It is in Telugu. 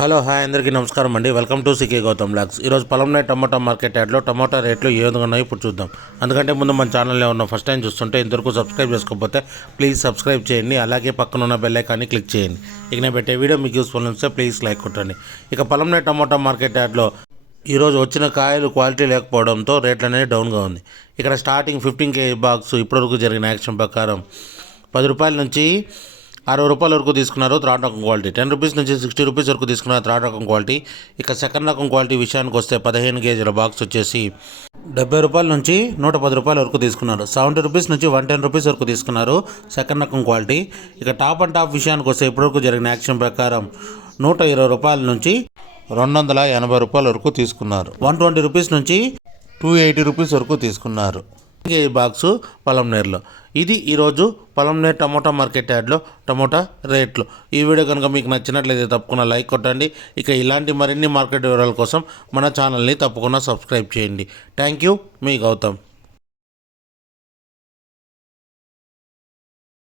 హలో హాయ్ అందరికీ నమస్కారం అండి. Welcome to CK Gautam blogs. ఈరోజు పొలంనే టమాటా మార్కెట్ యార్డ్లో టమాటా రేట్లు ఏ విధంగా ఉన్నాయో ఇప్పుడు చూద్దాం. అందుకంటే ముందు మన ఛానల్లో ఉన్న ఫస్ట్ టైం చూస్తుంటే ఇంతవరకు సబ్స్క్రైబ్ చేసుకోకపోతే ప్లీజ్ సబ్స్క్రైబ్ చేయండి. అలాగే పక్కన ఉన్న బెల్ ఐకాన్ని క్లిక్ చేయండి. ఇక నేను పెట్టే వీడియో మీకు యూస్ఫుల్ అనిపిస్తే ప్లీజ్ లైక్ కొట్టండి. ఇక పొలంనే టమాటా మార్కెట్ యార్డ్లో ఈరోజు వచ్చిన కాయలు క్వాలిటీ లేకపోవడంతో రేట్లు అనేది డౌన్గా ఉంది. ఇక్కడ స్టార్టింగ్ 15 kg బాక్స్ ఇప్పటివరకు జరిగిన యాక్షన్ ప్రకారం 10 రూపాయల నుంచి 60 రూపాయల వరకు తీసుకున్నారు థర్డ్ రకం క్వాలిటీ. 10 రూపీస్ నుంచి 60 రూపీస్ వరకు తీసుకున్నారు థర్డ్ రకం క్వాలిటీ. ఇక సెకండ్ రకం క్వాలిటీ విషయానికి వస్తే 15 kgల బాక్స్ వచ్చేసి 70 రూపాయల నుంచి 110 రూపాయల వరకు తీసుకున్నారు. 70 రూపీస్ నుంచి 110 రూపీస్ వరకు తీసుకున్నారు సెకండ్ రకం క్వాలిటీ. ఇక టాప్ అండ్ టాప్ విషయానికి వస్తే ఇప్పటివరకు జరిగిన యాక్షన్ ప్రకారం 120 రూపాయల నుంచి 280 రూపాయల వరకు తీసుకున్నారు. 120 రూపీస్ నుంచి 280 రూపీస్ వరకు తీసుకున్నారు కేజీ బాక్సు పొలంనేరులో. ఇది ఈరోజు పొలంనేరు టమోటా మార్కెట్ యార్డ్లో టమోటా రేట్లు. ఈ వీడియో కనుక మీకు నచ్చినట్లయితే తప్పకుండా లైక్ కొట్టండి. ఇక ఇలాంటి మరిన్ని మార్కెట్ వివరాల కోసం మన ఛానల్ని తప్పకుండా సబ్స్క్రైబ్ చేయండి. థ్యాంక్ యూ, మీ గౌతమ్.